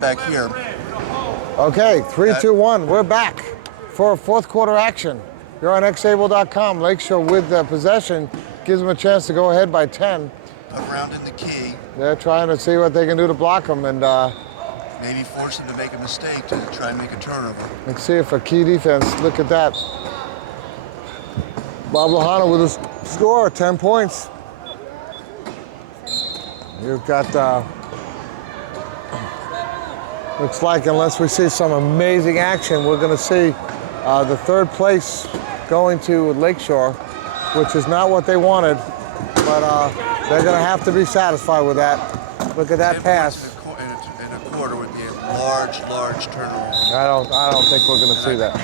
back here. Okay, 3, 2, 1. We're back for fourth quarter action. You're on xable.com. Lakeshore with possession gives them a chance to go ahead by 10. Around in the key. They're trying to see what they can do to block them and maybe force them to make a mistake to try and make a turnover. let's see if a key defense. Look at that. Bob Lahana with a score, 10 points. You've got, looks like unless we see some amazing action, we're going to see the third place going to Lakeshore, which is not what they wanted, but they're going to have to be satisfied with that. Look at that pass. In a quarter would be a large turnover. I don't think we're going to see that.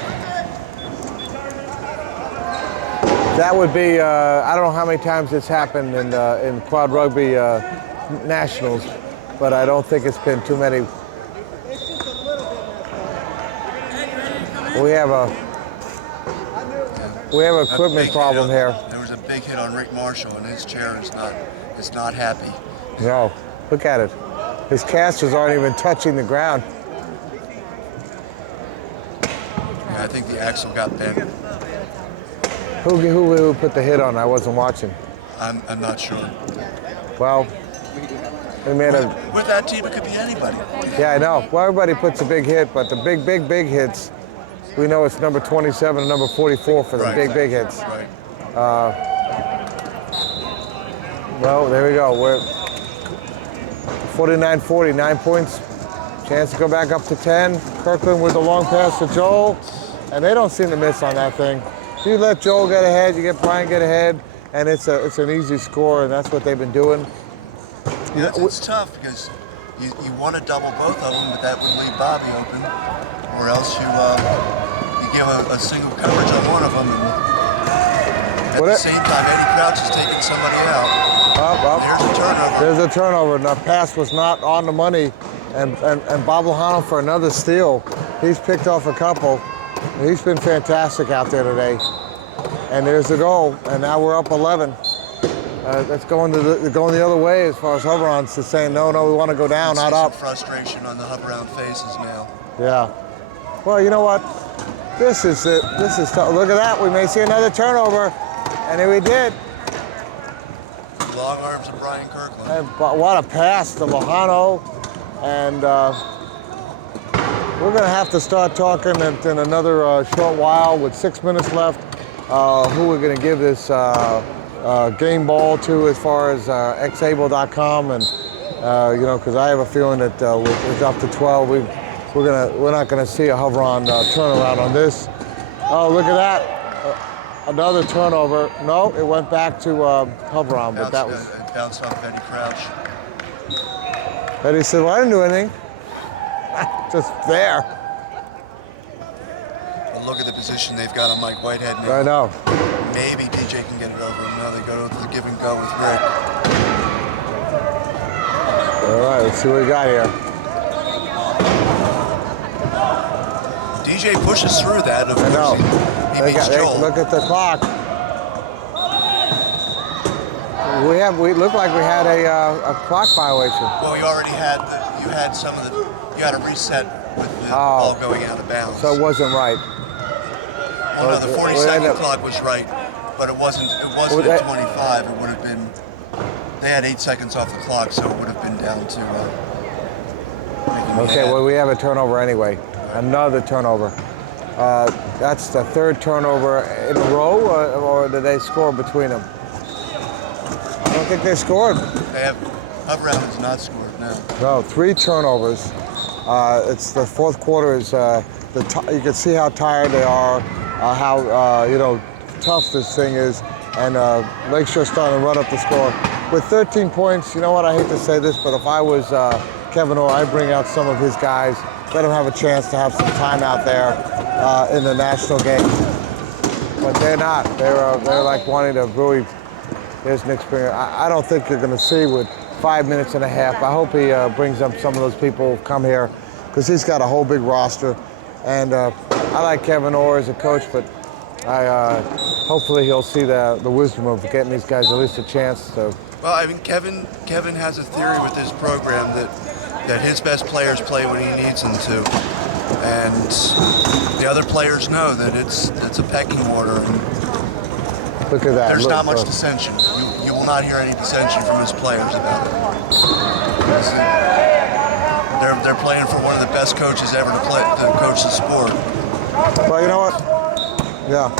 That would be, I don't know how many times it's happened in quad rugby nationals, but I don't think it's been too many. We have an equipment problem here. There was a big hit on Rick Marshall, and his chair is not happy. No, look at it. His casters aren't even touching the ground. Yeah, I think the axle got bent. Who put the hit on? I wasn't watching. I'm not sure. Well, we made with that team, it could be anybody. Yeah, I know. Well, everybody puts a big hit, but the big hits, we know it's number 27 and number 44 for the big hits. Right. Well, there we go. We're 49-40, 9 points. Chance to go back up to 10. Kirkland with the long pass to Joel, and they don't seem to miss on that thing. You let Joel get ahead, you get Brian get ahead, and it's an easy score, and that's what they've been doing. Yeah, it's tough because you want to double both of them, but that would leave Bobby open, or else you give a single coverage on one of them, and at the same time, Eddie Crouch is taking somebody out. There's a turnover. There's a turnover, and the pass was not on the money, and Bob Lahana for another steal. He's picked off a couple. He's been fantastic out there today. And there's the goal, and now we're up 11. That's going the other way as far as Hubbard's is saying, no, we want to go down, not up. Frustration on the Hubbard faces now. Yeah. Well, you know what? This is it. This is tough. Look at that. We may see another turnover, and then we did. Long arms of Brian Kirkland. And what a pass to Lahano, and we're going to have to start talking in another short while with 6 minutes left. Who we're going to give this game ball to as far as xable.com, and because I have a feeling that it's up to 12. We're not going to see a Hovron turnaround on this. Oh, look at that! Another turnover. No, it went back to Hovron, but that was it bounced off Eddie Crouch. Eddie said, "Well, I didn't do anything. Just there." Look at the position they've got on Mike Whitehead. I know. Maybe DJ can get it over him. Now they go to the give and go with Rick. All right, let's see what we got here. DJ pushes through that. Of course, he beats Joel. Look at the clock. We look like we had a clock violation. Well, you already had you had a reset with the ball going out of bounds. So it wasn't right. Oh no, the 40-second clock was right, but it wasn't at 25. It would have been. They had 8 seconds off the clock, so it would have been down to. Okay, well we have a turnover anyway. Another turnover. That's the third turnover in a row, or did they score between them? I don't think they scored. They have. Hubbard has not scored now. No, 3 turnovers. It's the fourth quarter is you can see how tired they are. How tough this thing is, and Lakeshore's starting to run up the score. With 13 points, you know what, I hate to say this, but if I was Kevin Orr, I'd bring out some of his guys, let them have a chance to have some time out there in the national game. But they're not. They're like wanting to really, there's an experience. I don't think you're going to see with 5 minutes and a half. I hope he brings up some of those people who come here, because he's got a whole big roster. And I like Kevin Orr as a coach, but hopefully he'll see the wisdom of getting these guys at least a chance to. Well, I mean, Kevin has a theory with his program that that his best players play when he needs them to, and the other players know that it's a pecking order. And look at that. there's not much dissension. You will not hear any dissension from his players about it. They're playing for one of the best coaches ever to coach the sport. Well, you know what? Yeah,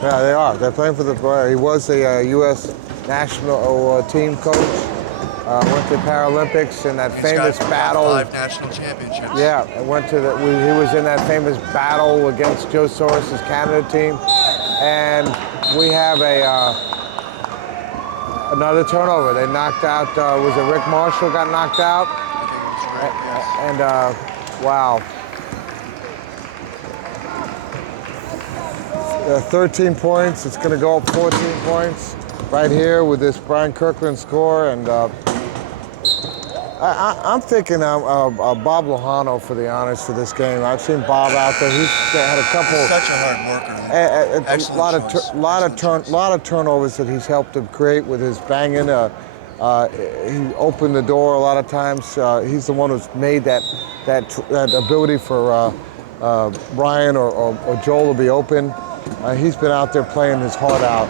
they are. They're playing for the. He was a U.S. national team coach. Went to Paralympics in that famous battle. 5 national championships. Yeah, he was in that famous battle against Joe Soros' Canada team, and we have another turnover. They knocked out. Was it Rick Marshall got knocked out? I think it was Rick. Yes. And wow. 13 points. It's going to go up 14 points right here with this Brian Kirkland score. And I'm thinking Bob Lojano for the honors for this game. I've seen Bob out there. He's had a couple. He's such a hard worker. A lot of turnovers that he's helped to create with his banging. He opened the door a lot of times. He's the one who's made that ability for Brian or Joel to be open. He's been out there playing his heart out.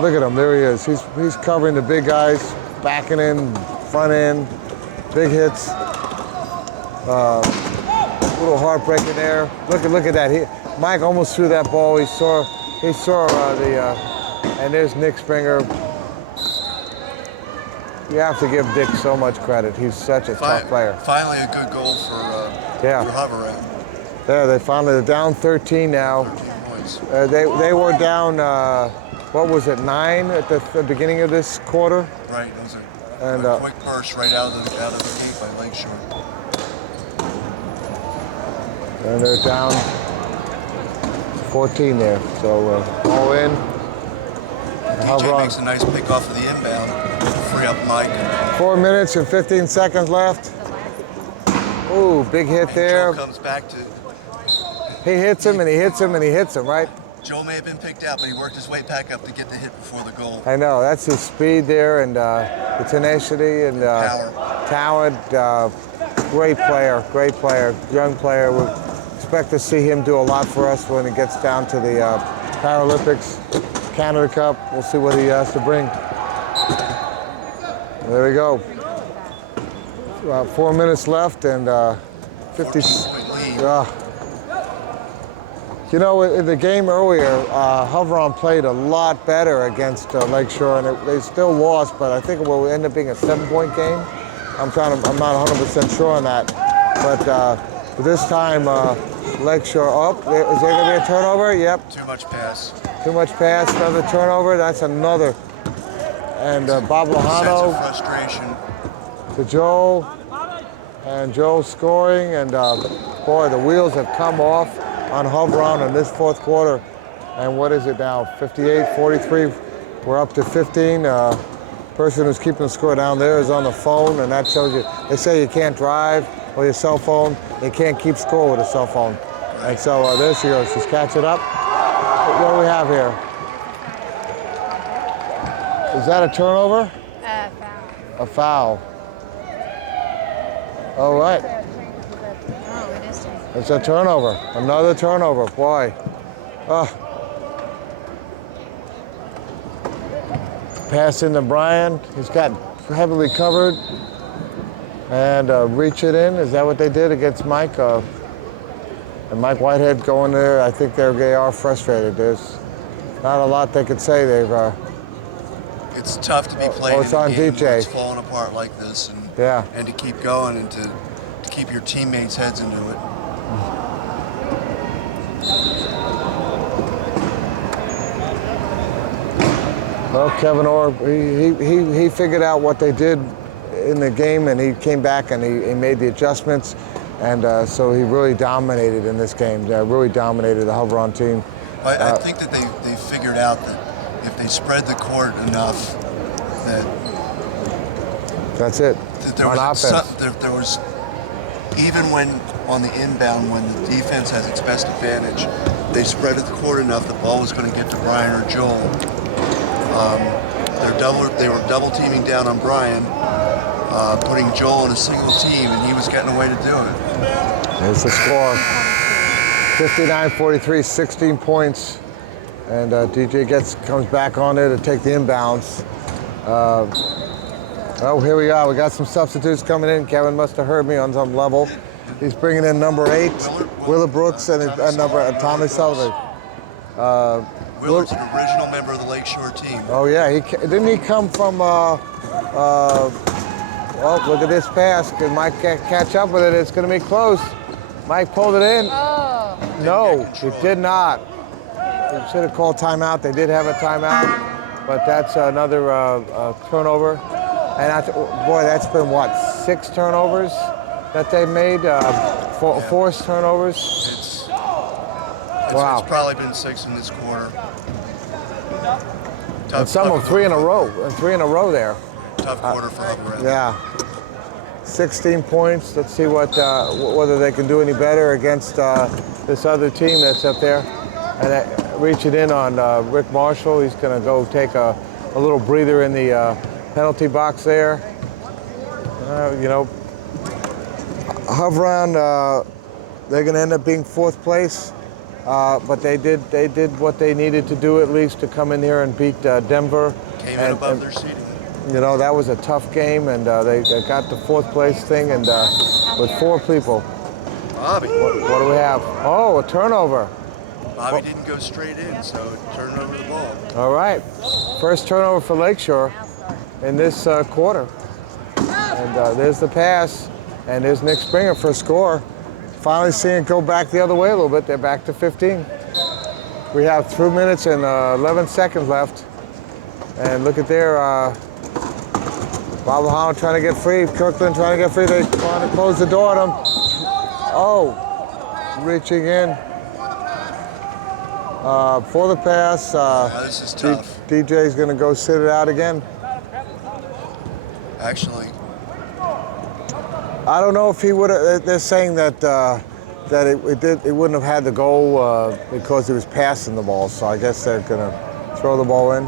Look at him, there he is. He's covering the big guys, backing in, front end, big hits. Little heartbreaking there. Look at that. Mike almost threw that ball. He saw and there's Nick Springer. You have to give Dick so much credit. He's such a tough player. Finally a good goal for Hover. They're down 13 now. 13 points. They were down, what was it, 9 at the beginning of this quarter? Right, it was a quick burst right out of the gate by Lakeshore. And they're down 14 there, so all in. DJ makes a nice pick off of the inbound, free up Mike. 4 minutes and 15 seconds left. Ooh, big hit there. Joel comes back to. He hits him and he hits him and he hits him, right? Joel may have been picked out, but he worked his way back up to get the hit before the goal. I know, that's his speed there and the tenacity and talent. Great player, young player. We expect to see him do a lot for us when it gets down to the Paralympics, Canada Cup. We'll see what he has to bring. There we go. 4 minutes left and 50. You know, in the game earlier, Hovron played a lot better against Lakeshore, and they still lost, but I think it will end up being a 7-point game. I'm not 100% sure on that. But this time, Lakeshore up. Is there going to be a turnover? Yep. Too much pass. Another turnover. That's another. And Bob Lojano. Sense of frustration. To Joel. And Joel scoring. And boy, the wheels have come off on Hovron in this fourth quarter. And what is it now? 58-43. We're up to 15. Person who's keeping the score down there is on the phone, and that shows you. They say you can't drive with your cell phone. You can't keep score with a cell phone. And so there she goes. She's catching up. What do we have here? Is that a turnover? Foul. A foul. All right. Oh, it is. It's a turnover. Another turnover. Boy. Pass into Brian. He's got heavily covered. And reach it in. Is that what they did against Mike? And Mike Whitehead going there. I think they are frustrated. There's not a lot they could say. It's tough to be playing it's on in a game DJ. where it's falling apart like this, and to keep going and to keep your teammates' heads into it. Well, Kevin Orr, he figured out what they did in the game, and he came back and he made the adjustments, and so he really dominated in this game. Really dominated the Hovron team. I think that they figured out that if they spread the court enough, that's it. That there was even when on the inbound, when the defense has its best advantage, they spread the court enough, the ball was going to get to Brian or Joel. They were double teaming down on Brian, putting Joel in a single team, and he was getting away to do it. There's the score. 59-43, 16 points. And DJ comes back on there to take the inbounds. Oh, here we are. We got some substitutes coming in. Kevin must have heard me on some level. He's bringing in number 8, Willard Brooks, and Tommy Sullivan. Willard's an original member of the Lakeshore team. Oh yeah, didn't he come from? Well, look at this pass. Can Mike catch up with it? It's going to be close. Mike pulled it in. Oh. No, it did not. They should have called timeout. They did have a timeout, but that's another turnover. And boy, that's been what, 6 turnovers that they made, forced turnovers. Wow. It's probably been 6 in this quarter. And some of 3 in a row. And 3 in a row there. Tough quarter for Hubbard. Yeah. 16 points. Let's see whether they can do any better against this other team that's up there. And reach it in on Rick Marshall. He's going to go take a little breather in the penalty box there. You know, Hovran, they're going to end up being 4th place. But they did what they needed to do, at least, to come in here and beat Denver. Came in above their seeding. You know, that was a tough game, and they got the 4th place thing, and with 4 people. Bobby. What do we have? Oh, a turnover. Bobby didn't go straight in, so turned over the ball. All right. First turnover for Lakeshore in this quarter. And there's the pass, and there's Nick Springer for a score. Finally seeing it go back the other way a little bit. They're back to 15. We have 2 minutes and 11 seconds left. And look at there, Bob Lahama trying to get free. Kirkland trying to get free. They want to close the door on him. Oh, reaching in for the pass. This is tough. DJ's going to go sit it out again. Actually, I don't know if he would have. They're saying that it wouldn't have had the goal because he was passing the ball. So I guess they're going to throw the ball in.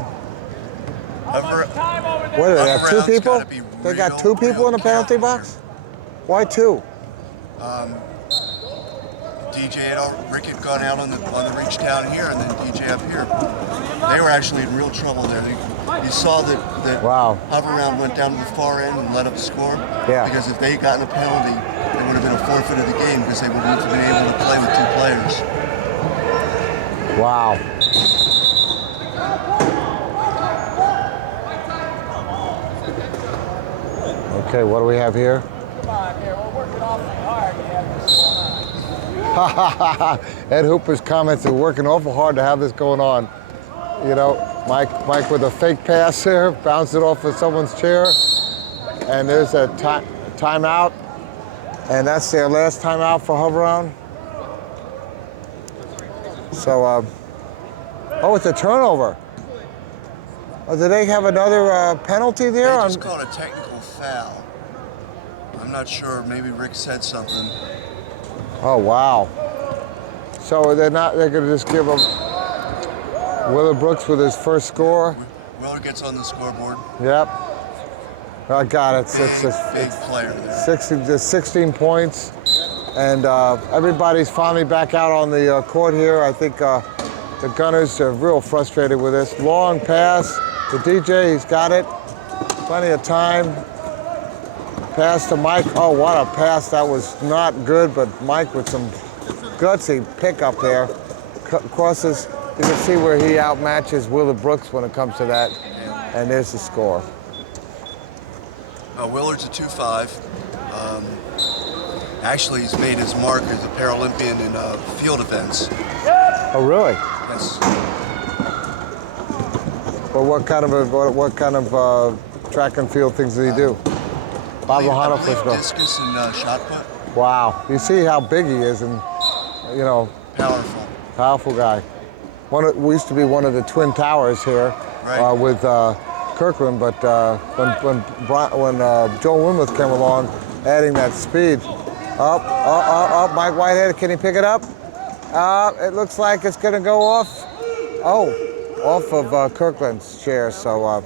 What do they have? 2 people? They got 2 people in the penalty box? Why 2? Rick had gone out on the reach down here, and then DJ up here. They were actually in real trouble there. You saw that Wow. Hover-Round went down to the far end and let up the score. Yeah. Because if they had gotten a penalty, it would have been a forfeit of the game because they would have been able to play with 2 players. Wow. Okay, what do we have here? Come on, here, we're working awfully hard to have this going on. Ed Hooper's comments are working awful hard to have this going on. You know, Mike with a fake pass here, bounced it off of someone's chair, and there's a timeout, and that's their last timeout for Hover-Round. So, oh, it's a turnover. Oh, did they have another penalty there? They just called a technical foul. I'm not sure. Maybe Rick said something. Oh, wow. So they're going to just give him Willard Brooks with his first score. Willard gets on the scoreboard. Yep. I got it. Big player there. 16 points. And everybody's finally back out on the court here. I think the Gunners are real frustrated with this. Long pass to DJ. He's got it. Plenty of time. Pass to Mike. Oh, what a pass. That was not good, but Mike with some gutsy pickup there. Crosses. You can see where he outmatches Willard Brooks when it comes to that. And there's the score. Willard's a 2-5. Actually, he's made his mark as a Paralympian in field events. Oh, really? Yes. Well, what kind of track and field things did he do? Bob Lahana first go. Discus and shot put. Wow. You see how big he is, and you know. Powerful. Powerful guy. We used to be one of the Twin Towers here, right. With Kirkland, but when Joel Wimmuth came along, adding that speed. Up, Mike Whitehead, can he pick it up? It looks like it's gonna go off. Oh, off of Kirkland's chair, so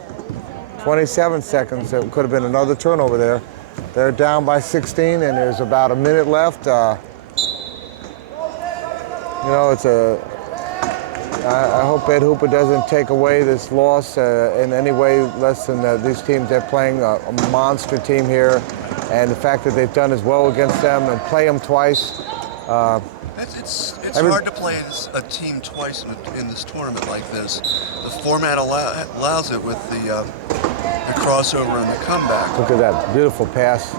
27 seconds. It could have been another turnover there. They're down by 16, and there's about a minute left. I hope Ed Hooper doesn't take away this loss in any way less than these teams. They're playing a monster team here, and the fact that they've done as well against them and play them twice. It's hard to play a team twice in this tournament like this. The format allows it with the crossover and the comeback. Look at that beautiful pass.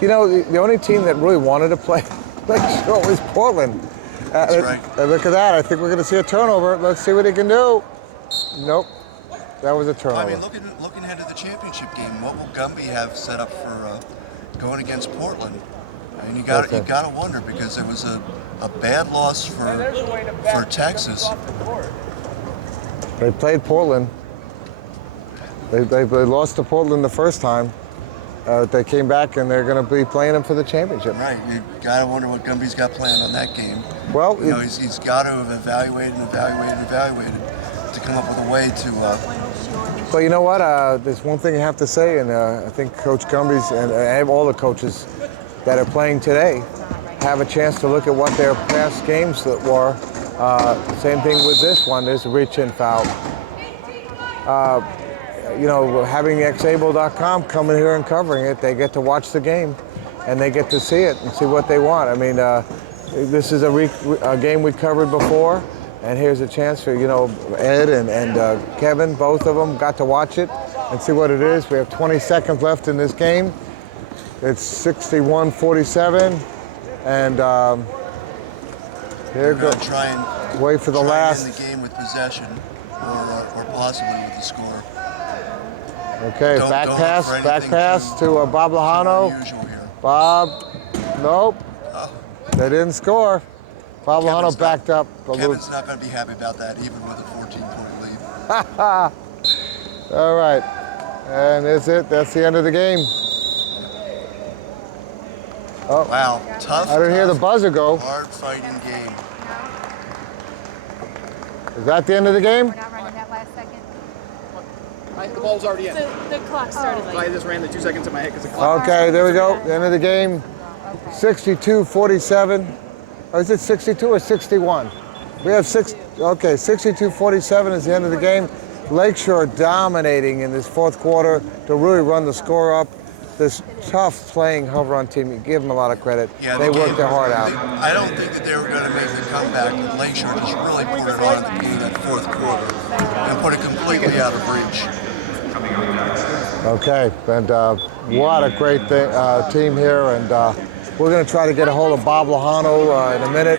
You know, the only team that really wanted to play Lakeshore was Portland. That's right. Look at that. I think we're going to see a turnover. Let's see what he can do. Nope. That was a turnover. I mean, looking ahead to the championship game, what will Gumby have set up for going against Portland? I mean, you got to wonder, because it was a bad loss for Texas. They played Portland. They lost to Portland the first time. They came back, and they're going to be playing them for the championship. Right. You got to wonder what Gumby's got planned on that game. Well, he's got to have evaluated to come up with a way to. But you know what? There's one thing I have to say, and I think Coach Gumby's and all the coaches that are playing today have a chance to look at what their past games that were. Same thing with this one. There's a reach-in foul. Having xable.com coming here and covering it, they get to watch the game, and they get to see it and see what they want. I mean, this is a game we covered before, and here's a chance for, Ed and Kevin, both of them got to watch it and see what it is. We have 20 seconds left in this game. It's 61-47, and here goes. Try and wait for the last. End the game with possession, or possibly with the score. Okay, back pass to Bob Lajano. Bob, nope. Oh. They didn't score. Bob Lajano backed up. Kevin's not going to be happy about that, even with a 14-point lead. All right, and that's it. That's the end of the game. Oh, wow, tough. I didn't hear the buzzer go. Hard fighting game. Is that the end of the game? We're not running that last second. The ball's already in. The clock started I just ran the 2 seconds in my head because the clock. Okay, there we go. The end of the game. 62-47. Or is it 62 or 61? We have 62-47 is the end of the game. Lakeshore dominating in this fourth quarter to really run the score up. This tough playing Hover-On team, you give them a lot of credit. Yeah, they worked their heart out. I don't think that they were going to make the comeback. Lakeshore just really put it on at the end of that fourth quarter and put it completely out of reach. Okay, and what a great team here, and we're going to try to get a hold of Bob Lajano in a minute.